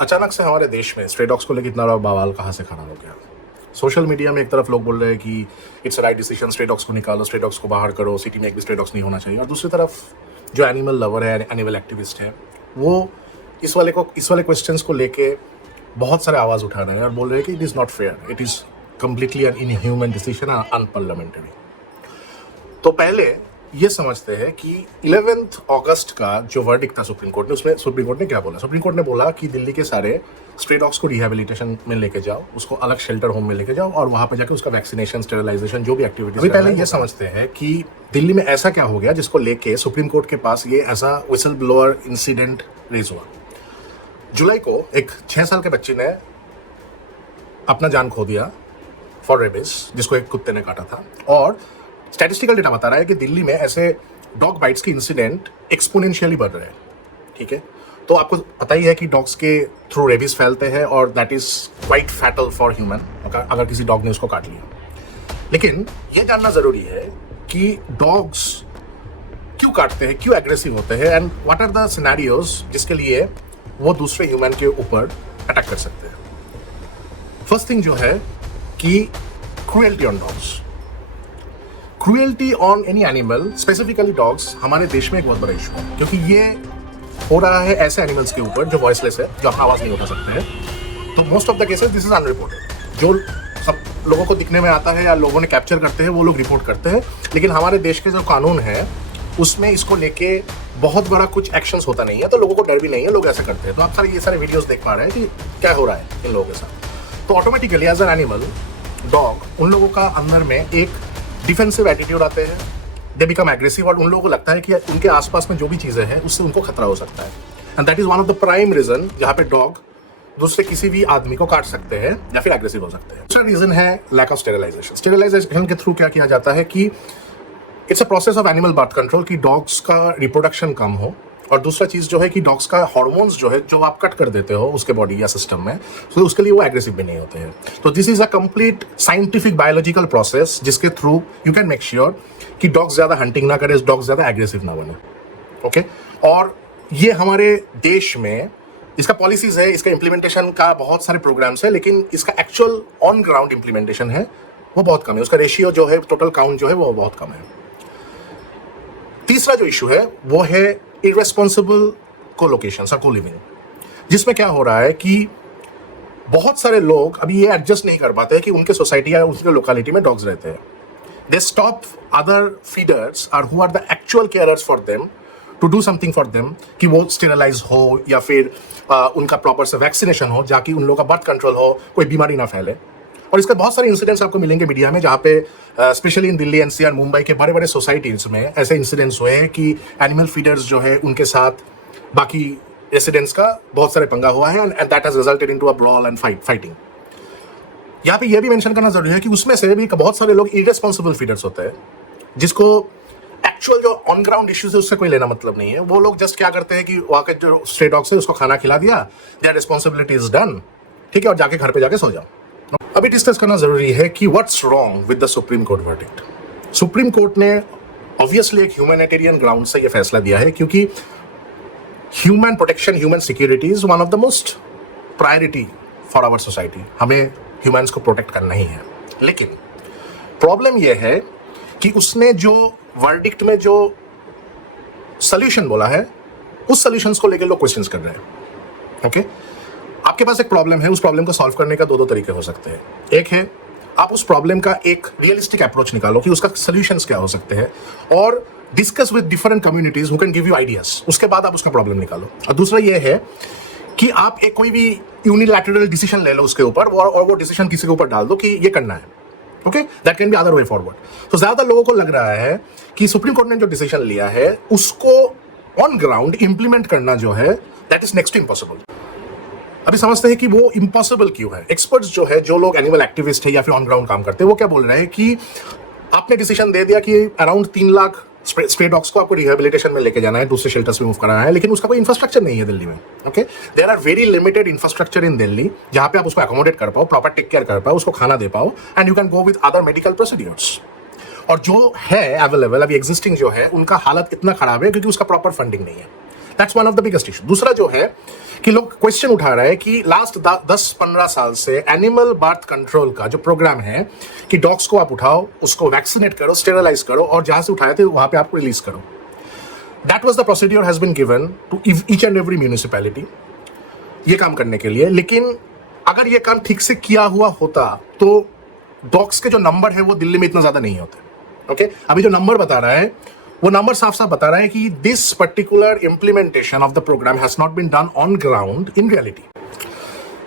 अचानक से हमारे देश में स्ट्रे डॉग्स को लेकर इतना बड़ा बवाल कहाँ से खड़ा हो गया। सोशल मीडिया में एक तरफ लोग बोल रहे हैं कि it's right decision, stray dogs को निकालो, स्ट्रे डॉग्स को बाहर करो, सिटी में एक भी स्ट्रे डॉग्स नहीं होना चाहिए। और दूसरी तरफ जो एनिमल लवर है, एनिमल एक्टिविस्ट है, वो इस वाले क्वेश्चंस को लेके बहुत सारे आवाज़ उठा रहे हैं और बोल रहे हैं कि it is not fair, it is completely N inhuman decision, unparliamentary. तो पहले ये समझते हैं कि 11 अगस्त का जो वर्डिक्ट था सुप्रीम कोर्ट ने, उसमें सुप्रीम कोर्ट ने क्या बोला। सुप्रीम कोर्ट ने बोला कि दिल्ली के सारे स्ट्रे डॉग्स को रिहैबिलिटेशन में लेके जाओ, उसको अलग शेल्टर होम में लेके जाओ और वहां पर जाकर उसका वैक्सीनेशन, स्टेरिलाइजेशन, जो भी एक्टिविटीज। अभी पहले ये समझते हैं कि दिल्ली में ऐसा क्या हो गया जिसको लेके सुप्रीम कोर्ट के पास ये ऐसा विसल ब्लोअर इंसिडेंट रेज हुआ। जुलाई को एक 6 साल के बच्चे ने अपना जान खो दिया फॉर रेबिस, जिसको एक कुत्ते ने काटा था। और स्टैटिस्टिकल डेटा बता रहा है कि दिल्ली में ऐसे डॉग बाइट्स के इंसिडेंट एक्सपोनेंशियली बढ़ रहे हैं। ठीक है, तो आपको पता ही है कि डॉग्स के थ्रू रेबिस फैलते हैं और that is quite fatal for human अगर किसी डॉग ने उसको काट लिया। लेकिन ये जानना जरूरी है कि डॉग्स क्यों काटते हैं, क्यों एग्रेसिव होते हैं, and what are the scenarios जिसके लिए वो दूसरे ह्यूमन के ऊपर अटैक कर सकते हैं। फर्स्ट थिंग जो है कि cruelty on dogs. Cruelty on any animal, specifically dogs, हमारे देश में एक बहुत बड़ा इशू है, क्योंकि ये हो रहा है ऐसे एनिमल्स के ऊपर जो वॉइसलेस है, जो अपना आवाज नहीं उठा सकते हैं। तो most of the cases this is unreported. जो सब लोगों को दिखने में आता है या लोगों ने कैप्चर करते हैं वो लोग रिपोर्ट करते हैं, लेकिन हमारे देश के जो कानून है उसमें इसको लेके बहुत बड़ा कुछ एक्शंस होता नहीं है, तो लोगों को डर भी नहीं है, लोग ऐसे करते हैं। तो आप सारे ये सारे वीडियोस देख पा रहे हैं कि क्या हो रहा है इन लोगों के साथ। तो automatically as an animal, dog, उन लोगों का अंदर में एक डिफेंसिव एटीट्यूड आते हैं, दे बिकम एग्रेसिव, और उन लोगों को लगता है कि उनके आसपास में जो भी चीज़ें हैं उससे उनको खतरा हो सकता है। And that is one of the prime reason जहाँ पे डॉग दूसरे किसी भी आदमी को काट सकते हैं या फिर एग्रेसिव हो सकते हैं। दूसरा रीजन है लैक ऑफ स्टेरिलाइजेशन। स्टेरिलाइजेशन के थ्रू क्या किया जाता है कि it's a process of animal birth control, कि डॉग्स का रिप्रोडक्शन कम हो। और दूसरा चीज़ जो है कि डॉग्स का हार्मोन्स जो है, जो आप कट कर देते हो उसके बॉडी या सिस्टम में, तो उसके लिए वो एग्रेसिव भी नहीं होते हैं। तो this is a complete scientific biological process जिसके through you can make sure कि डॉग्स ज़्यादा हंटिंग ना करे, डॉग्स ज़्यादा एग्रेसिव ना बने। ओके, और ये हमारे देश में इसका पॉलिसीज है, इसका इम्प्लीमेंटेशन का बहुत सारे प्रोग्राम्स है, लेकिन इसका एक्चुअल ऑन ग्राउंड इम्प्लीमेंटेशन है वो बहुत कम है। उसका रेशियो जो है, टोटल काउंट जो है वो बहुत कम है। तीसरा जो इशू है वो है इररेस्पॉन्सिबल कोलोकेशन या कोलिविंग, जिसमें क्या हो रहा है कि बहुत सारे लोग अभी ये एडजस्ट नहीं कर पाते कि उनके सोसाइटी या उनके लोकेलिटी में डॉग्स रहते हैं। दे स्टॉप अदर फीडर्स और who are the actual carers for them to do something for them, कि वो स्टेरिलाइज हो या फिर उनका प्रॉपर से वैक्सीनेशन हो, जाकि उन लोगों का बर्थ कंट्रोल हो, कोई बीमारी ना फैले। और इसके बहुत सारे इंसिडेंट्स आपको मिलेंगे मीडिया में, जहाँ पे specially in Delhi, NCR, Mumbai के बड़े बड़े सोसाइटीज में ऐसे इंसिडेंट्स हुए हैं कि एनिमल फीडर्स जो है उनके साथ बाकी रेसिडेंट्स का बहुत सारे पंगा हुआ है, and that has resulted into a brawl and fighting. यहाँ पे यह भी मेंशन करना जरूरी है कि उसमें से भी बहुत सारे लोग इररेस्पॉन्सिबल फीडर्स होते हैं, जिसको एक्चुअल जो ऑन ग्राउंड इश्यूज है उससे कोई लेना मतलब नहीं है। वो लोग जस्ट क्या करते हैं कि वहाँ के जो स्ट्रे डॉग्स है उसको खाना खिला दिया, देयर रिस्पॉन्सिबिलिटी इज डन, ठीक है, और जाके घर पे जाके सो जाओ। अभी डिस्कस करना जरूरी है कि what's wrong with the supreme court verdict. Supreme court ने ऑब्वियसली एक ह्यूमैनिटेरियन ग्राउंड से यह फैसला दिया है, क्योंकि human protection, human security is one of the most priority for our society. हमें ह्यूमन्स को प्रोटेक्ट करना ही है। लेकिन प्रॉब्लम यह है कि उसने जो वर्डिक्ट में जो सोल्यूशन बोला है, उस सोल्यूशंस को लेकर लोग क्वेश्चंस कर रहे हैं। ओके, आपके पास एक प्रॉब्लम है, उस प्रॉब्लम को सॉल्व करने का दो तरीके हो सकते हैं। एक है आप उस प्रॉब्लम का एक रियलिस्टिक अप्रोच निकालो कि उसका सॉल्यूशंस क्या हो सकते हैं, और discuss with different communities who can give you ideas. उसके बाद आप उसका प्रॉब्लम निकालो। और दूसरा ये है कि आप एक कोई भी यूनिलैटरल डिसीजन ले लो उसके ऊपर, और वो डिसीजन किसी के ऊपर डाल दो कि ये करना है। Okay, that can be other way forward. तो ज्यादातर लोगों को लग रहा है कि सुप्रीम कोर्ट ने जो डिसीजन लिया है उसको ऑन ग्राउंड इंप्लीमेंट करना जो है that is next to impossible. अभी समझते हैं कि वो इम्पॉसिबल क्यों है। एक्सपर्ट्स जो है, जो लोग एनिमल एक्टिविस्ट है या फिर ऑन ग्राउंड काम करते हैं, वो क्या बोल रहे हैं कि आपने डिसीजन दे दिया कि अराउंड 3 लाख स्ट्रे डॉग्स को आपको रिहेबिलिटेशन में लेके जाना है, दूसरे शेल्टर्स में मूव कराना है, लेकिन उसका कोई इंफ्रास्ट्रक्चर नहीं है दिल्ली में। Okay, there are very limited infrastructure in Delhi जहां पे आप उसको अकोमोडेट कर पाओ, प्रॉपर टेक केयर कर पाओ, उसको खाना दे पाओ, and you can go with other medical procedures. और जो है अवेलेबल अभी एग्जिस्टिंग जो है, उनका हालत इतना खराब है क्योंकि उसका प्रॉपर फंडिंग नहीं है। That's one of the biggest issue. दूसरा जो है कि लोग क्वेश्चन उठा रहे हैं कि लास्ट 10-15 साल से एनिमल बर्थ कंट्रोल का जो प्रोग्राम है कि डॉग्स को आप उठाओ, उसको वैक्सीनेट करो, स्टेरलाइज करो और जहां से उठाए थे वहां पे आपको रिलीज करो. That was the procedure has been given to each and every municipality ये काम करने के लिए. लेकिन अगर ये काम ठीक से किया हुआ होता तो डॉग्स के जो नंबर है वो दिल्ली में इतना ज्यादा नहीं होते. ओके, अभी जो नंबर बता रहा है वो नंबर साफ साफ बता रहा है कि this particular implementation of the programme has not been done on ground in reality.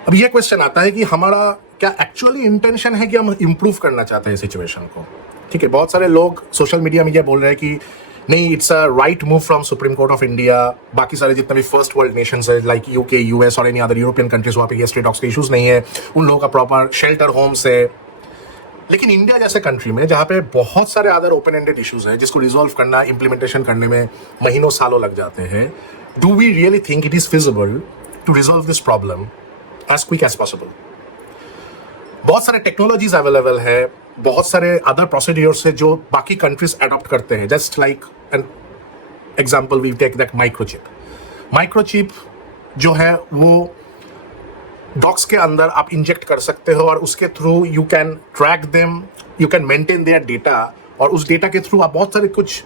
अब ये क्वेश्चन आता है कि हमारा क्या एक्चुअली इंटेंशन है कि हम इंप्रूव करना चाहते हैं सिचुएशन को. ठीक है, बहुत सारे लोग सोशल मीडिया में ये बोल रहे हैं कि नहीं, it's a right move from supreme court of India. बाकी सारे जितने भी फर्स्ट वर्ल्ड नेशंस है लाइक यूके, यूएस और एनी अदर यूरोपियन कंट्रीज, वहाँ पे ये स्ट्रे डॉग्स के इश्यूज नहीं है, उन लोगों का प्रॉपर शेल्टर होम्स है. लेकिन इंडिया जैसे कंट्री में जहाँ पे बहुत सारे अदर ओपन एंडेड इश्यूज है जिसको रिजॉल्व करना, इंप्लीमेंटेशन करने में महीनों सालों लग जाते हैं, do we really think it is feasible to resolve this problem as quick as possible? बहुत सारे टेक्नोलॉजीज अवेलेबल है, बहुत सारे अदर प्रोसीड्योर्स है जो बाकी कंट्रीज अडॉप्ट करते हैं. Just like an example we take that microchip. Microchip जो है वो डॉग्स के अंदर आप इंजेक्ट कर सकते हो और उसके through you can track them, you can maintain their data और उस डेटा के थ्रू आप बहुत सारे कुछ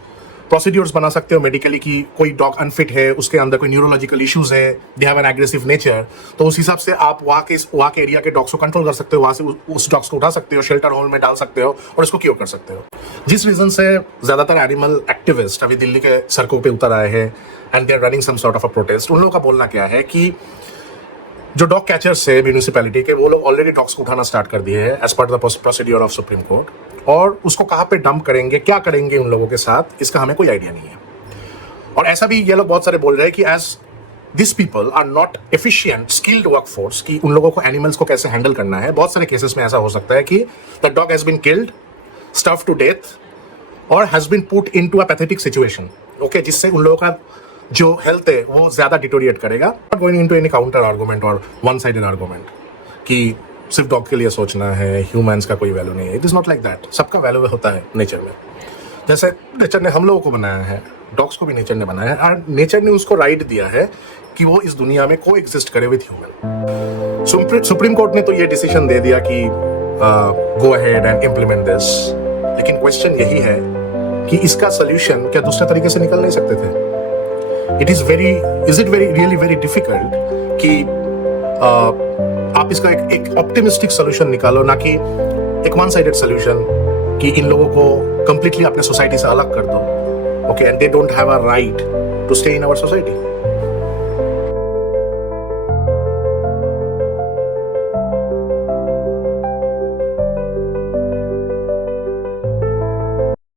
प्रोसीड्योर्स बना सकते हो मेडिकली कि कोई डॉग अनफिट है, उसके अंदर कोई न्यूरोलॉजिकल इश्यूज है, they have an aggressive nature, तो उस हिसाब से आप वहाँ के एरिया के डॉग्स को कंट्रोल कर सकते हो, वहाँ से उस डॉग्स को उठा सकते हो, शेल्टर होम में डाल सकते हो और उसको क्योर कर सकते हो. जिस रीजन से ज़्यादातर एनिमल एक्टिविस्ट अभी दिल्ली के सड़कों पर उतर आए हैं and they are running some sort of a protest. उन लोगों का बोलना क्या है कि जो डॉग कैचर्स है म्यूनिसिपैलिटी के, वो लोग ऑलरेडी डॉग्स को उठाना स्टार्ट कर दिए हैं as per the procedure of supreme court, और उसको कहाँ पे डंप करेंगे, क्या करेंगे उन लोगों के साथ, इसका हमें कोई आइडिया नहीं है. और ऐसा भी ये लोग बहुत सारे बोल रहे हैं कि as this people are not efficient skilled work force, कि उन लोगों को एनिमल्स को कैसे हैंडल करना है. बहुत सारे केसेस में ऐसा हो सकता है कि the dog has been killed, stuffed to death और has been put into a pathetic situation. Okay, जिससे उन लोगों का जो हेल्थ है वो ज्यादा डिटोरिएट करेगा. Not going into any counter argument और वन साइडेड आर्गुमेंट कि सिर्फ डॉग के लिए सोचना है, ह्यूमंस का कोई वैल्यू नहीं है. It is not like that. सबका वैल्यू होता है नेचर में. जैसे नेचर ने हम लोगों को बनाया है, डॉग्स को भी नेचर ने बनाया है और नेचर ने उसको राइट दिया है कि वो इस दुनिया में को एग्जिस्ट करे विथ ह्यूमन. सुप्रीम कोर्ट ने तो ये डिसीजन दे दिया कि go ahead and implement this. लेकिन क्वेश्चन यही है कि इसका सोल्यूशन क्या दूसरे तरीके से निकल नहीं सकते थे? Is it really very difficult कि आप इसका एक ऑप्टिमिस्टिक सोल्यूशन निकालो, ना कि एक वन साइडेड सोल्यूशन कि इन लोगों को कंप्लीटली अपने सोसाइटी से अलग कर दो. Okay, and they don't have a right to stay in our society.